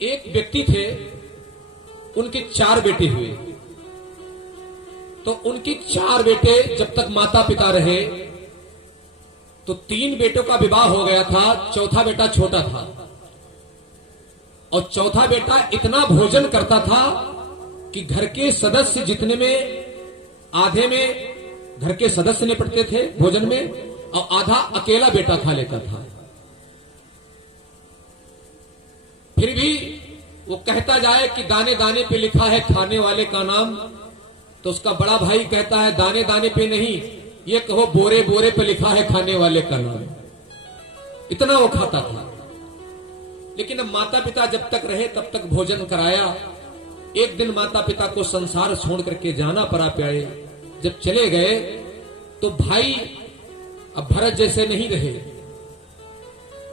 एक व्यक्ति थे, उनके 4 बेटे हुए। तो उनके 4 बेटे जब तक माता पिता रहे तो 3 बेटों का विवाह हो गया था, चौथा बेटा छोटा था और चौथा बेटा इतना भोजन करता था कि घर के सदस्य जितने में आधे में घर के सदस्य निपटते थे भोजन में और आधा अकेला बेटा खा लेता था। फिर भी वो कहता जाए कि दाने दाने पे लिखा है खाने वाले का नाम, तो उसका बड़ा भाई कहता है दाने दाने पे नहीं, ये कहो बोरे बोरे पे लिखा है खाने वाले का नाम। इतना वो खाता था। लेकिन अब माता पिता जब तक रहे तब तक भोजन कराया। एक दिन माता पिता को संसार छोड़ करके जाना पड़ा प्यारे। जब चले गए तो भाई अब भरत जैसे नहीं रहे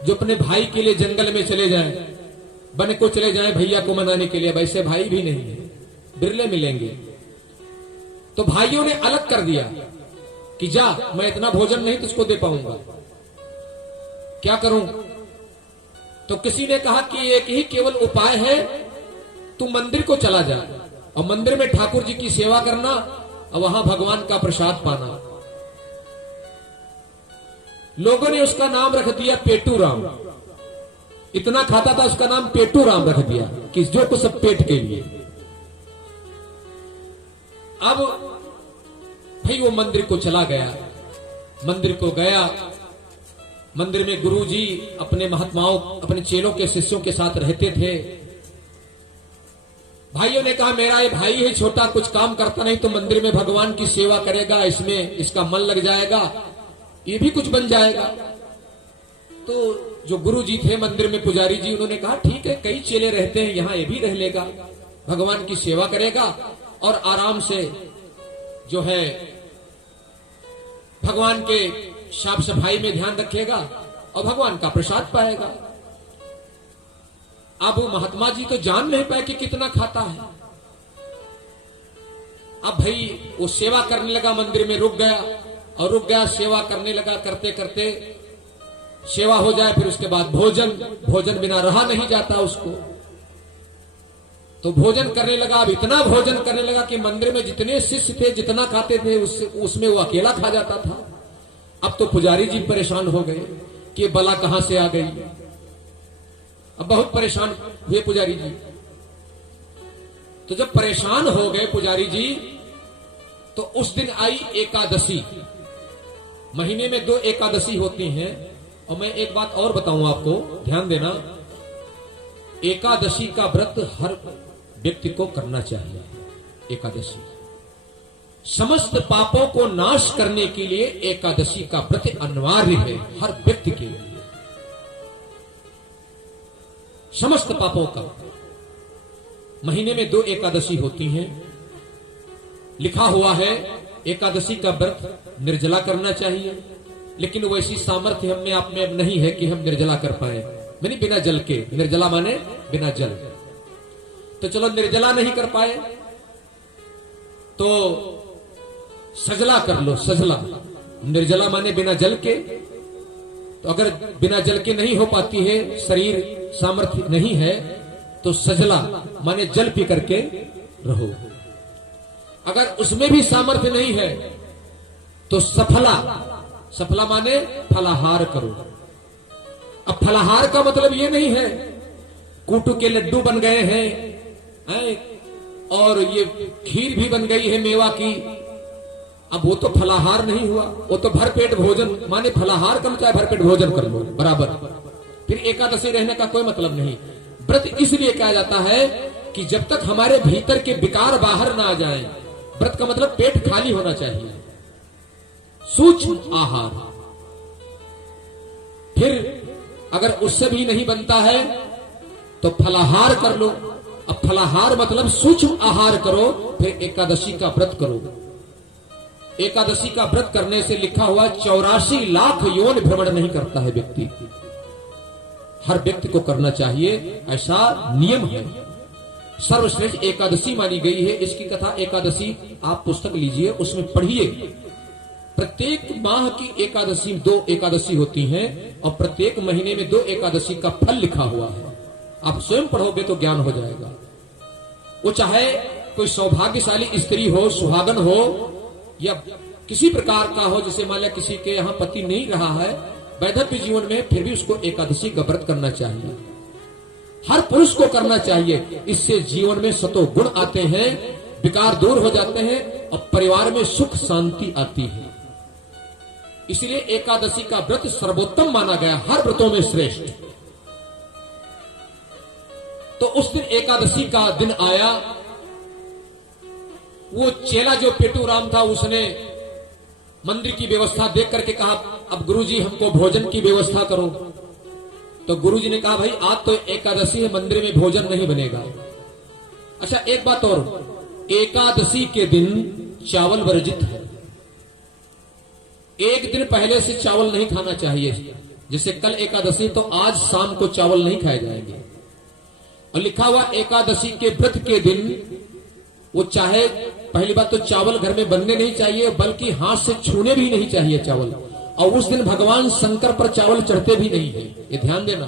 जो अपने भाई के लिए जंगल में चले जाएं, वन को चले जाएं भैया को मनाने के लिए। वैसे भाई भी नहीं है, बिरले मिलेंगे। तो भाइयों ने अलग कर दिया कि जा, मैं इतना भोजन नहीं तुझको दे पाऊंगा, क्या करूं? तो किसी ने कहा कि एक ही केवल उपाय है, तू मंदिर को चला जा और मंदिर में ठाकुर जी की सेवा करना और वहां भगवान का प्रसाद पाना। लोगों ने उसका नाम रख दिया पेटू राम। इतना खाता था, उसका नाम पेटू राम रख दिया कि जो कुछ सब पेट के लिए। अब भाई वो मंदिर को चला गया। मंदिर को गया, मंदिर में गुरुजी अपने महात्माओं अपने चेलों के शिष्यों के साथ रहते थे। भाइयों ने कहा मेरा ये भाई है छोटा, कुछ काम करता नहीं तो मंदिर में भगवान की सेवा करेगा, इसमें इसका मन लग जाएगा, ये भी कुछ बन जाएगा। तो जो गुरु जी थे मंदिर में पुजारी जी, उन्होंने कहा ठीक है, कई चेले रहते हैं यहाँ, ये भी रह लेगा, भगवान की सेवा करेगा और आराम से जो है भगवान के साफ सफाई में ध्यान रखेगा और भगवान का प्रसाद पाएगा। अब वो महात्मा जी तो जान नहीं पाए कि कितना खाता है। अब भाई वो सेवा करने लगा, मंदिर में रुक गया और रुक गया, सेवा करने लगा। करते करते सेवा हो जाए, फिर उसके बाद भोजन बिना रहा नहीं जाता उसको। तो भोजन करने लगा। अब इतना भोजन करने लगा कि मंदिर में जितने शिष्य थे जितना खाते थे उसमें वो अकेला खा जाता था। अब तो पुजारी जी परेशान हो गए कि ये बला कहां से आ गई। अब बहुत परेशान हुए पुजारी जी। तो जब परेशान हो गए पुजारी जी तो उस दिन आई एकादशी। महीने में 2 एकादशी होती हैं। और मैं एक बात और बताऊं आपको, ध्यान देना, एकादशी का व्रत हर व्यक्ति को करना चाहिए। एकादशी समस्त पापों को नाश करने के लिए एकादशी का व्रत अनिवार्य है हर व्यक्ति के लिए। समस्त पापों का महीने में 2 एकादशी होती हैं। लिखा हुआ है एकादशी का व्रत निर्जला करना चाहिए, लेकिन वैसी सामर्थ्य हम में आप में अब नहीं है कि हम निर्जला कर पाए। यानी बिना जल के, निर्जला माने बिना जल। तो चलो निर्जला नहीं कर पाए तो सजला कर लो। सजला, निर्जला माने बिना जल के। तो अगर बिना जल के नहीं हो पाती है, शरीर सामर्थ्य नहीं है, तो सजला माने जल पी करके रहो। अगर उसमें भी सामर्थ्य नहीं है तो सफला, सफला माने फलाहार करो। अब फलाहार का मतलब ये नहीं है कूटू के लड्डू बन गए हैं और ये खीर भी बन गई है मेवा की। अब वो तो फलाहार नहीं हुआ, वो तो भरपेट भोजन। माने फलाहार करो चाहे भरपेट भोजन कर लो बराबर। फिर एकादशी रहने का कोई मतलब नहीं। व्रत इसलिए कहा जाता है कि जब तक हमारे भीतर के विकार बाहर ना आ जाए। व्रत का मतलब पेट खाली होना चाहिए, सूक्ष्म आहार। फिर अगर उससे भी नहीं बनता है तो फलाहार कर लो। अब फलाहार मतलब सूक्ष्म आहार करो, फिर एकादशी का व्रत करो। एकादशी का व्रत करने से लिखा हुआ 84 लाख योनि भ्रमण नहीं करता है व्यक्ति। हर व्यक्ति को करना चाहिए, ऐसा नियम है। सर्वश्रेष्ठ एकादशी मानी गई है। इसकी कथा एकादशी आप पुस्तक लीजिए, उसमें पढ़िए। प्रत्येक माह की एकादशी 2 एकादशी होती हैं और प्रत्येक महीने में 2 एकादशी का फल लिखा हुआ है। आप स्वयं पढ़ोगे तो ज्ञान हो जाएगा। वो चाहे कोई सौभाग्यशाली स्त्री हो, सुहागन हो, या किसी प्रकार का हो, जैसे मान लिया किसी के यहाँ पति नहीं रहा है वैधव्य जीवन में, फिर भी उसको एकादशी का व्रत करना चाहिए। हर पुरुष को करना चाहिए। इससे जीवन में सतो गुण आते हैं, विकार दूर हो जाते हैं और परिवार में सुख शांति आती है। इसलिए एकादशी का व्रत सर्वोत्तम माना गया, हर व्रतों में श्रेष्ठ। तो उस दिन एकादशी का दिन आया। वो चेला जो पेटू राम था, उसने मंदिर की व्यवस्था देख करके कहा, अब गुरुजी हमको भोजन की व्यवस्था करो। तो गुरुजी ने कहा, भाई आज तो एकादशी है, मंदिर में भोजन नहीं बनेगा। अच्छा एक बात और, एकादशी के दिन चावल वर्जित है। एक दिन पहले से चावल नहीं खाना चाहिए। जैसे कल एकादशी तो आज शाम को चावल नहीं खाए जाएंगे। और लिखा हुआ एकादशी के व्रत के दिन वो चाहे, पहली बात तो चावल घर में बनने नहीं चाहिए, बल्कि हाथ से छूने भी नहीं चाहिए चावल। और उस दिन भगवान शंकर पर चावल चढ़ते भी नहीं है, ये ध्यान देना।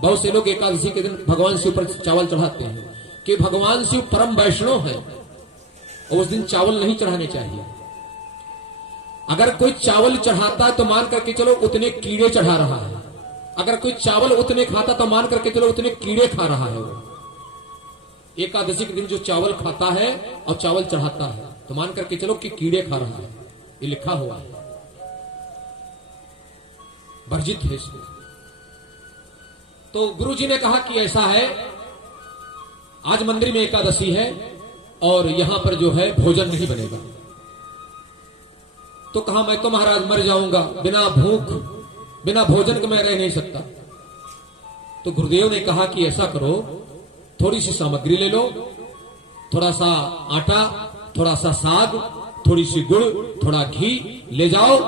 बहुत से लोग एकादशी के दिन भगवान शिव पर चावल चढ़ाते हैं कि भगवान शिव परम वैष्णव है और उस दिन चावल नहीं चढ़ाने चाहिए। अगर कोई चावल चढ़ाता है तो मान करके चलो उतने कीड़े चढ़ा रहा है। अगर कोई चावल उतने खाता तो मान करके चलो उतने कीड़े खा रहा है। वो एकादशी के दिन जो चावल खाता है और चावल चढ़ाता है तो मान करके चलो कि कीड़े खा रहा है, ये लिखा हुआ है, वर्जित है इसमें। तो गुरुजी ने कहा कि ऐसा है, आज मंदिर में एकादशी है और यहां पर जो है भोजन नहीं बनेगा। तो कहा, मैं तो महाराज मर जाऊंगा, बिना भूख बिना भोजन के मैं रह नहीं सकता। तो गुरुदेव ने कहा कि ऐसा करो, थोड़ी सी सामग्री ले लो, थोड़ा सा आटा, थोड़ा सा साग, थोड़ी सी गुड़, थोड़ा घी ले जाओ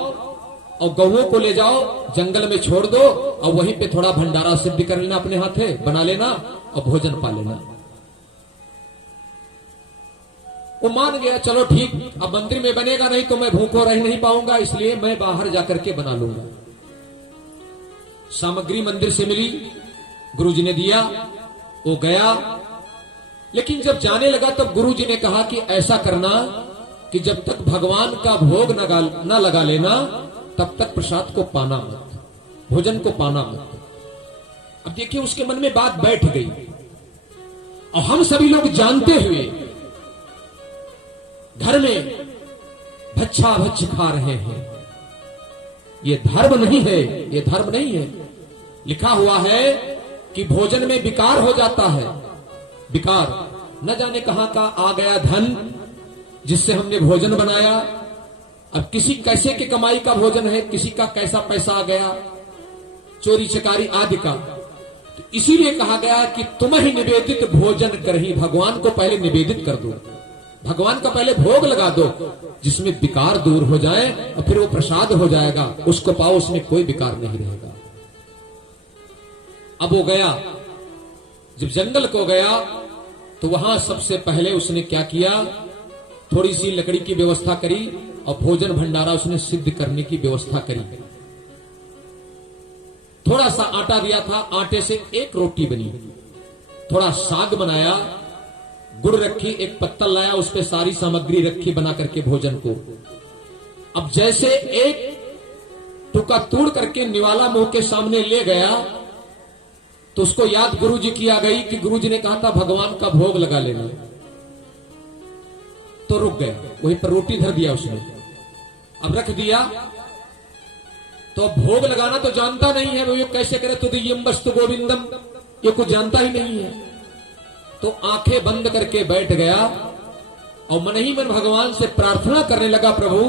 और गौओं को ले जाओ, जंगल में छोड़ दो और वहीं पे थोड़ा भंडारा सिद्ध कर लेना, अपने हाथे बना लेना और भोजन पा लेना। वो मान गया, चलो ठीक, अब मंदिर में बनेगा नहीं तो मैं भूखो रह नहीं पाऊंगा, इसलिए मैं बाहर जाकर के बना लूंगा। सामग्री मंदिर से मिली, गुरुजी ने दिया, वो गया। लेकिन जब जाने लगा तब गुरुजी ने कहा कि ऐसा करना कि जब तक भगवान का भोग न लगा लेना तब तक प्रसाद को पाना मत, भोजन को पाना मत। अब देखिए उसके मन में बात बैठ गई। और हम सभी लोग जानते हुए घर में भच्छा भच्छ खा रहे हैं, ये धर्म नहीं है, ये धर्म नहीं है। लिखा हुआ है कि भोजन में विकार हो जाता है, विकार, न जाने कहां का आ गया धन जिससे हमने भोजन बनाया। अब किसी कैसे के कमाई का भोजन है, किसी का कैसा पैसा आ गया, चोरी चकारी आदि का। तो इसीलिए कहा गया कि तुम ही निवेदित भोजन कर ही, भगवान को पहले निवेदित कर दो, भगवान का पहले भोग लगा दो, जिसमें विकार दूर हो जाए और फिर वो प्रसाद हो जाएगा, उसको पाओ, उसमें कोई विकार नहीं रहेगा। अब वो गया, जब जंगल को गया तो वहां सबसे पहले उसने क्या किया, थोड़ी सी लकड़ी की व्यवस्था करी और भोजन भंडारा उसने सिद्ध करने की व्यवस्था करी। थोड़ा सा आटा दिया था, आटे से एक रोटी बनी, थोड़ा साग बनाया, गुड़ रखी, एक पत्तल लाया, उस पे सारी सामग्री रखी बना करके भोजन को। अब जैसे एक टुका तोड़ करके निवाला मुंह के सामने ले गया तो उसको याद गुरुजी की आ गई कि गुरुजी ने कहा था भगवान का भोग लगा लेना। तो रुक गया, वहीं पर रोटी धर दिया उसने, अब रख दिया। तो भोग लगाना तो जानता नहीं है वो, ये कैसे करे, तो यम वस्तु गोविंदम, ये कुछ जानता ही नहीं है। तो आंखें बंद करके बैठ गया और मन ही मन भगवान से प्रार्थना करने लगा, प्रभु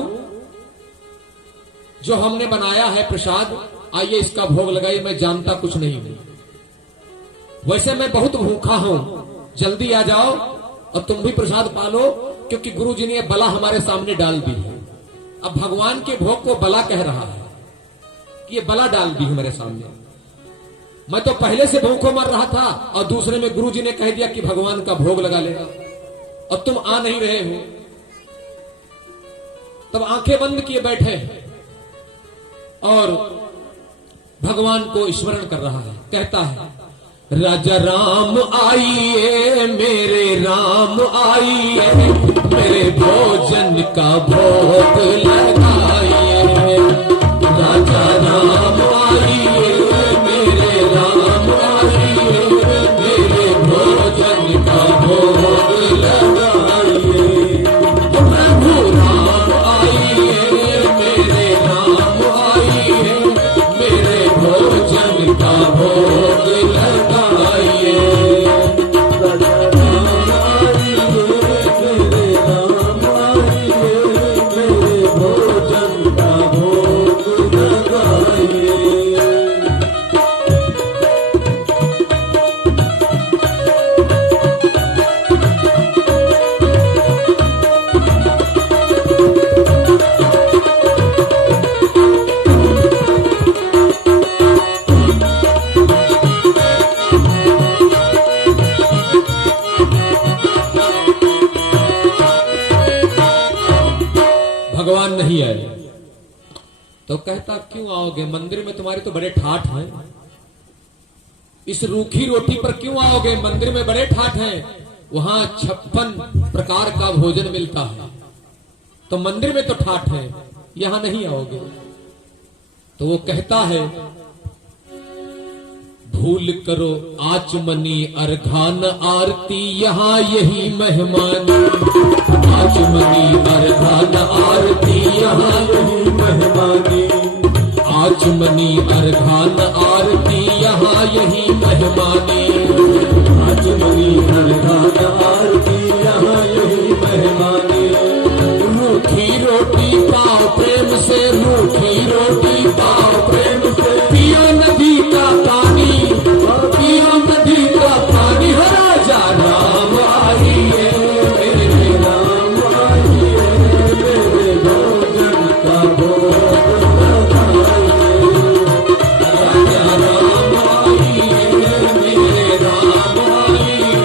जो हमने बनाया है प्रसाद, आइए इसका भोग लगाइए, मैं जानता कुछ नहीं हूं, वैसे मैं बहुत भूखा हूं, जल्दी आ जाओ और तुम भी प्रसाद पालो, क्योंकि गुरुजी ने बला हमारे सामने डाल दी है। अब भगवान के भोग को बला कह रहा है कि ये बला डाल दी हमारे सामने, मैं तो पहले से भूखों मर रहा था और दूसरे में गुरुजी ने कह दिया कि भगवान का भोग लगा लेगा और तुम आ नहीं रहे हो। तब आंखें बंद किए बैठे और भगवान को स्मरण कर रहा है, कहता है राजा राम आइए मेरे राम आइए, मेरे भोजन का भोग लगाइए। राजा राम आइए मेरे राम आइए, मेरे भोजन का भोग लगाइए। प्रभु राम आइए मेरे राम आइए, मेरे भोजन का भोग लगाइए। भगवान नहीं आए तो कहता क्यों आओगे, मंदिर में तुम्हारे तो बड़े ठाठ हैं। इस रूखी रोटी पर क्यों आओगे, मंदिर में बड़े ठाठ हैं। वहां 56 प्रकार का भोजन मिलता है, तो मंदिर में तो ठाठ है, यहां नहीं आओगे। तो वो कहता है भूल करो आचमनी अर्घान आरती, यहां यही मेहमानी। आचमनी अर्घान आरती, यहां यही मेहमानी। आचमनी अर्घान आरती, यहां यही मेहमानी। आचमनी अर्घान आरती, यहां यही मेहमानी। रूखी रोटी पाओ प्रेम से, रूखी रोटी पाओ प्रेम से। पियो नदी का पानी, पियो नदी का पानी। हो राजा राम आइए मेरे राम आइए, मेरे भोजन का भोग लगाइए। राजा राम आइए मेरे राम आइए,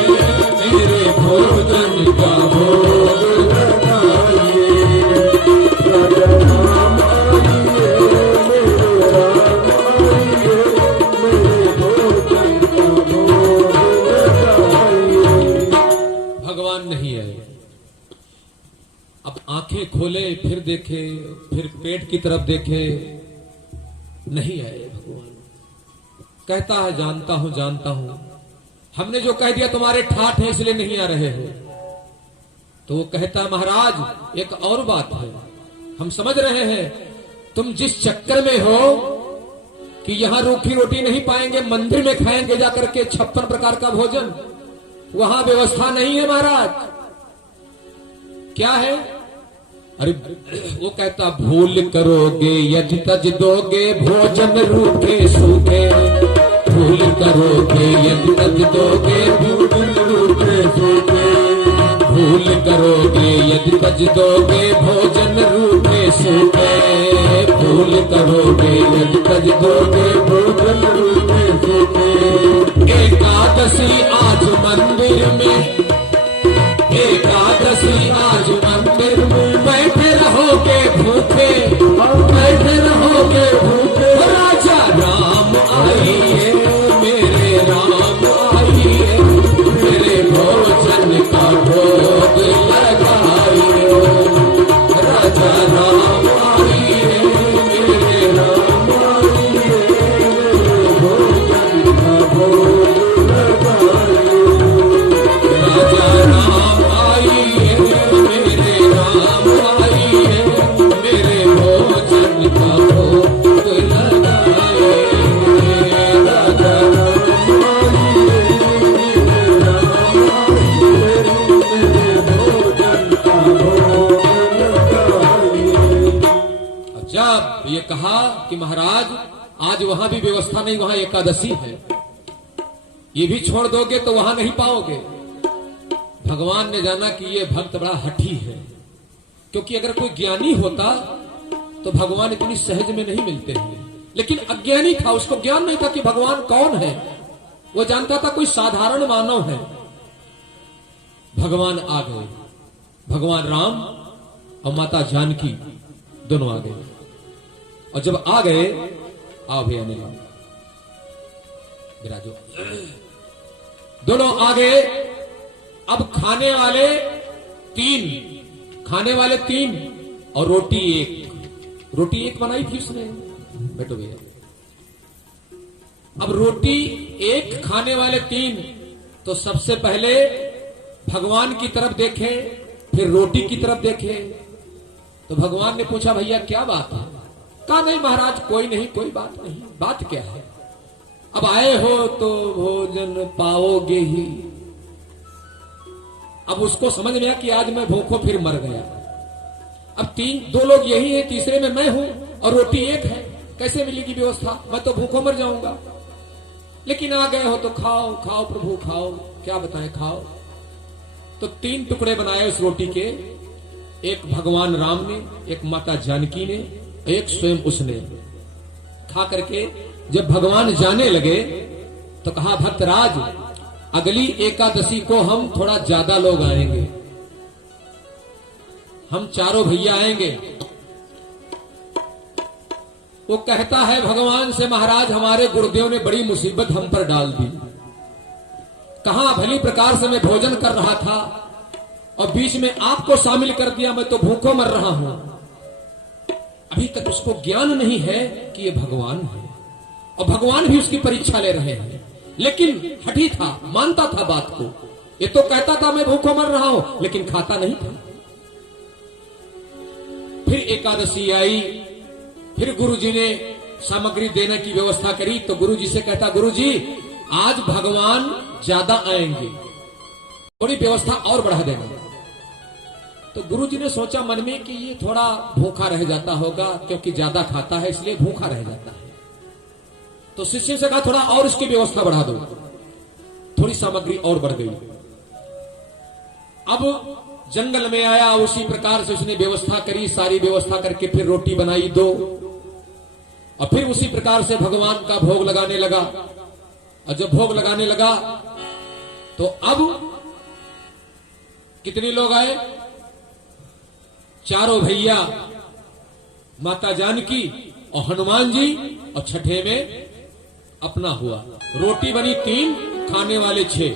मेरे भोजन का भोग लगाइए। राजा राम आइए मेरे राम आइए, मेरे भोजन का भोग लगाइए। भगवान नहीं आए। अब आंखें खोले, फिर देखे, फिर पेट की तरफ देखे, नहीं आए भगवान। कहता है जानता हूं जानता हूं, हमने जो कह दिया तुम्हारे ठाठ है इसलिए नहीं आ रहे हो। तो वो कहता महाराज एक और बात है, हम समझ रहे हैं तुम जिस चक्कर में हो कि यहां रूखी रोटी नहीं पाएंगे, मंदिर में खाएंगे जाकर के 56 प्रकार का भोजन, वहां व्यवस्था नहीं है महाराज। क्या है? अरे वो कहता भूल करोगे यदि तज दोगे, भोजन रूखे सूखे। भूल करोगे यदि तज दोगे, भोजन रूखे सूखे। भूल करोगे यदि तज दोगे, भोजन रूखे सूखे। भूल करोगे यदि तज दोगे, भोजन रूखे सूखे। एकादशी आज मंदिर में, एकादशी आज मंदिर में, बैठे रहोगे भूखे, बैठे रहोगे भूखे। राजा राम आइए मेरे राम आइए, मेरे भोजन का भोग लगाइए। राजा राम आइए मेरे राम आइए, मेरे भोजन का भोग लगाइए। राजा राम आइए मेरे राम आइए, मेरे भोजन का भोग लगाइए। राजा राम आइए मेरे राम आइए, मेरे भोजन का भोग लगाइए। अब जब ये कहा कि महाराज आज वहां भी व्यवस्था नहीं, वहां एकादशी है, ये भी छोड़ दोगे तो वहां नहीं पाओगे। भगवान ने जाना कि ये भक्त बड़ा हठी है, क्योंकि अगर कोई ज्ञानी होता तो भगवान इतनी सहज में नहीं मिलते हैं। लेकिन अज्ञानी था, उसको ज्ञान नहीं था कि भगवान कौन है। वो जानता था कोई साधारण मानव है। भगवान आ गए, भगवान राम और माता जानकी दोनों आ गए। और जब आ गए, आओ भैया ने विराजो। दोनों आ गए। अब खाने वाले तीन और रोटी एक बनाई थी उसने। बैठो भैया। अब रोटी एक, खाने वाले 3, तो सबसे पहले भगवान की तरफ देखे, फिर रोटी की तरफ देखे। तो भगवान ने पूछा, भैया क्या बात है? कहा, नहीं महाराज, कोई नहीं, कोई बात नहीं। बात क्या है? अब आए हो तो भोजन पाओगे ही। अब उसको समझ में आया कि आज मैं भूखों फिर मर गया। अब 2 लोग यही है, तीसरे में मैं हूं और रोटी एक है, कैसे मिलेगी व्यवस्था? मैं तो भूखों मर जाऊंगा। लेकिन आ गए हो तो खाओ खाओ प्रभु खाओ, क्या बताएं, खाओ। तो 3 टुकड़े बनाए उस रोटी के, एक भगवान राम ने, एक माता जानकी ने, एक स्वयं उसने। खा करके जब भगवान जाने लगे तो कहा, भक्तराज, अगली एकादशी को हम थोड़ा ज्यादा लोग आएंगे, हम चारों भैया आएंगे। वो कहता है भगवान से, महाराज हमारे गुरुदेव ने बड़ी मुसीबत हम पर डाल दी। कहां भली प्रकार से मैं भोजन कर रहा था और बीच में आपको शामिल कर दिया, मैं तो भूखों मर रहा हूं। अभी तक उसको ज्ञान नहीं है कि ये भगवान है और भगवान भी उसकी परीक्षा ले रहे हैं। लेकिन हठी था, मानता था बात को। ये तो कहता था मैं भूखों मर रहा हूं, लेकिन खाता नहीं था। फिर एकादशी आई, फिर गुरुजी ने सामग्री देने की व्यवस्था करी। तो गुरुजी से कहता, गुरुजी आज भगवान ज्यादा आएंगे, थोड़ी व्यवस्था और बढ़ा देंगे। तो गुरुजी ने सोचा मन में कि ये थोड़ा भूखा रह जाता होगा, क्योंकि ज्यादा खाता है इसलिए भूखा रह जाता है। तो शिष्य से कहा, थोड़ा और इसकी व्यवस्था बढ़ा दो। थोड़ी सामग्री और बढ़ गई। अब जंगल में आया, उसी प्रकार से उसने व्यवस्था करी, सारी व्यवस्था करके फिर रोटी बनाई 2, और फिर उसी प्रकार से भगवान का भोग लगाने लगा। और जब भोग लगाने लगा तो अब कितने लोग आए? चारों भैया, माता जानकी और हनुमान जी, और छठे में अपना हुआ। रोटी बनी 3, खाने वाले 6।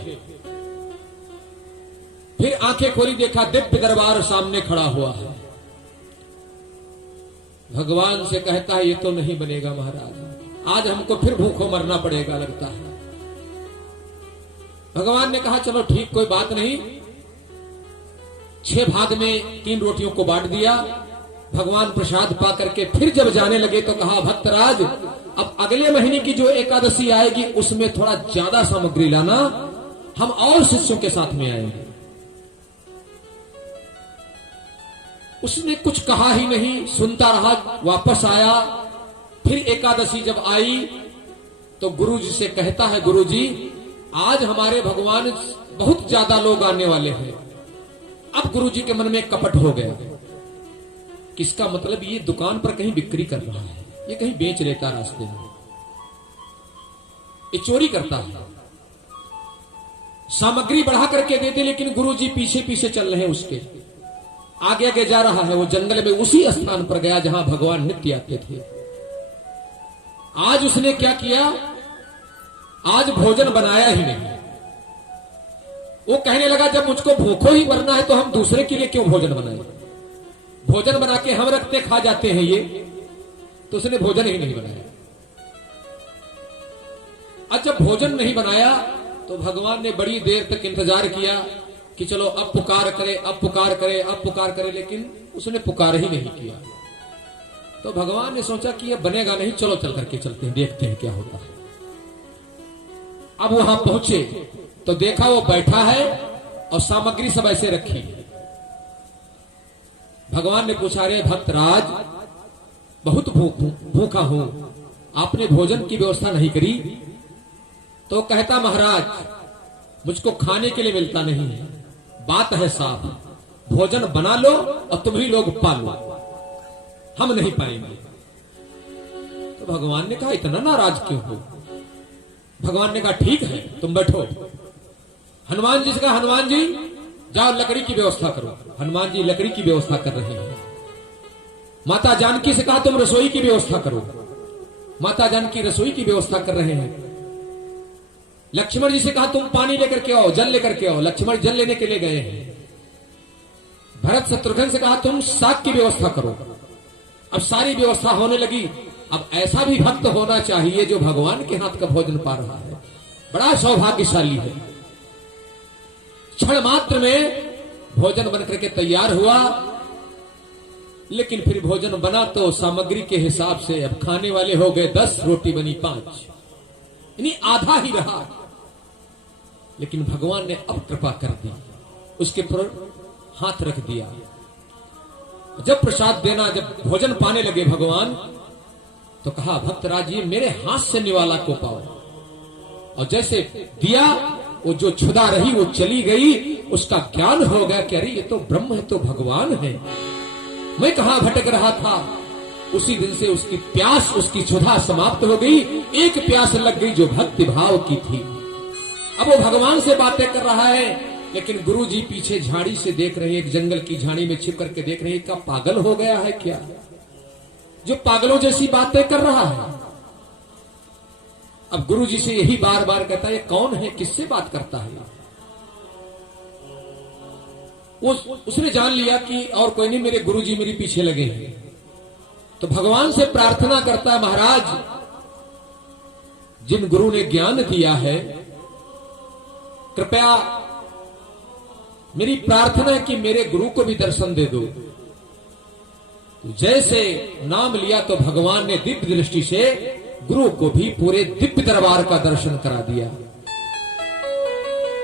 फिर आंखें खोली, देखा दिव्य दरबार सामने खड़ा हुआ है। भगवान से कहता है, ये तो नहीं बनेगा महाराज, आज हमको फिर भूखों मरना पड़ेगा लगता है। भगवान ने कहा, चलो ठीक, कोई बात नहीं। 6 भाग में 3 रोटियों को बांट दिया। भगवान प्रसाद पा करके फिर जब जाने लगे तो कहा, भक्तराज, अब अगले महीने की जो एकादशी आएगी उसमें थोड़ा ज्यादा सामग्री लाना, हम और शिष्यों के साथ में आएंगे। उसने कुछ कहा ही नहीं, सुनता रहा, वापस आया। फिर एकादशी जब आई तो गुरुजी से कहता है, गुरुजी आज हमारे भगवान बहुत ज्यादा लोग आने वाले हैं। अब गुरुजी के मन में कपट हो गया, किसका मतलब ये दुकान पर कहीं बिक्री कर रहा है, ये कहीं बेच लेता रास्ते में, ये चोरी करता है। सामग्री बढ़ा करके देते, लेकिन गुरुजी पीछे पीछे चल रहे हैं, उसके आगे आगे जा रहा है। वो जंगल में उसी स्थान पर गया जहां भगवान नित्य आते थे। आज उसने क्या किया? आज भोजन बनाया ही नहीं। वो कहने लगा, जब मुझको भूखों ही मरना है तो हम दूसरे के लिए क्यों भोजन बनाए? भोजन बना के हम रखते खा जाते हैं ये, तो उसने भोजन ही नहीं बनाया। आज जब भोजन नहीं बनाया तो भगवान ने बड़ी देर तक इंतजार किया कि चलो अब पुकार करे, अब पुकार करे, अब पुकार करे, लेकिन उसने पुकार ही नहीं किया। तो भगवान ने सोचा कि ये बनेगा नहीं, चलो चल करके चलते हैं, देखते हैं क्या होता है। अब वहां पहुंचे तो देखा वो बैठा है और सामग्री सब ऐसे रखी है। भगवान ने पूछा, रे भक्तराज, बहुत भूखा हूं, आपने भोजन की व्यवस्था नहीं करी? तो कहता, महाराज मुझको खाने के लिए मिलता नहीं है, बात है साफ, भोजन बना लो और तुम ही लोग पालो, हम नहीं पाएंगे। तो भगवान ने कहा, इतना नाराज क्यों हो? भगवान ने कहा, ठीक है तुम बैठो। हनुमान जी से कहा, हनुमान जी जाओ लकड़ी की व्यवस्था करो। हनुमान जी लकड़ी की व्यवस्था कर रहे हैं। माता जानकी से कहा, तुम रसोई की व्यवस्था करो। माता जानकी रसोई की व्यवस्था कर रहे हैं। लक्ष्मण जी से कहा तुम पानी लेकर के आओ, जल लेकर के आओ। लक्ष्मण जल लेने के लिए गए हैं। भरत शत्रुघ्न से कहा तुम शाक की व्यवस्था करो। अब सारी व्यवस्था होने लगी। अब ऐसा भी भक्त होना चाहिए जो भगवान के हाथ का भोजन पा रहा है, बड़ा सौभाग्यशाली है। क्षण मात्र में भोजन बनकर के तैयार हुआ, लेकिन फिर भोजन बना तो सामग्री के हिसाब से अब खाने वाले हो गए 10, रोटी बनी 5, यानी आधा ही रहा। लेकिन भगवान ने अब कृपा कर दी, उसके पर हाथ रख दिया। जब प्रसाद देना, जब भोजन पाने लगे भगवान, तो कहा भक्तराज जी मेरे हाथ से निवाला को पाओ। और जैसे दिया, वो जो क्षुधा रही वो चली गई। उसका ज्ञान हो गया कि अरे ये तो ब्रह्म है, तो भगवान है, मैं कहां भटक रहा था। उसी दिन से उसकी प्यास, उसकी क्षुधा समाप्त हो गई। एक प्यास लग गई जो भक्ति भाव की थी। अब वो भगवान से बातें कर रहा है, लेकिन गुरुजी पीछे झाड़ी से देख रहे हैं, एक जंगल की झाड़ी में छिप करके देख रहे हैं। क्या पागल हो गया है क्या, जो पागलों जैसी बातें कर रहा है। अब गुरुजी से यही बार बार कहता है ये कौन है, किससे बात करता है। उसने जान लिया कि और कोई नहीं, मेरे गुरुजी मेरे पीछे लगे हैं। तो भगवान से प्रार्थना करता है, महाराज जिन गुरु ने ज्ञान दिया है, कृपया मेरी प्रार्थना है कि मेरे गुरु को भी दर्शन दे दो। तो जैसे नाम लिया तो भगवान ने दिव्य दृष्टि से गुरु को भी पूरे दिव्य दरबार का दर्शन करा दिया।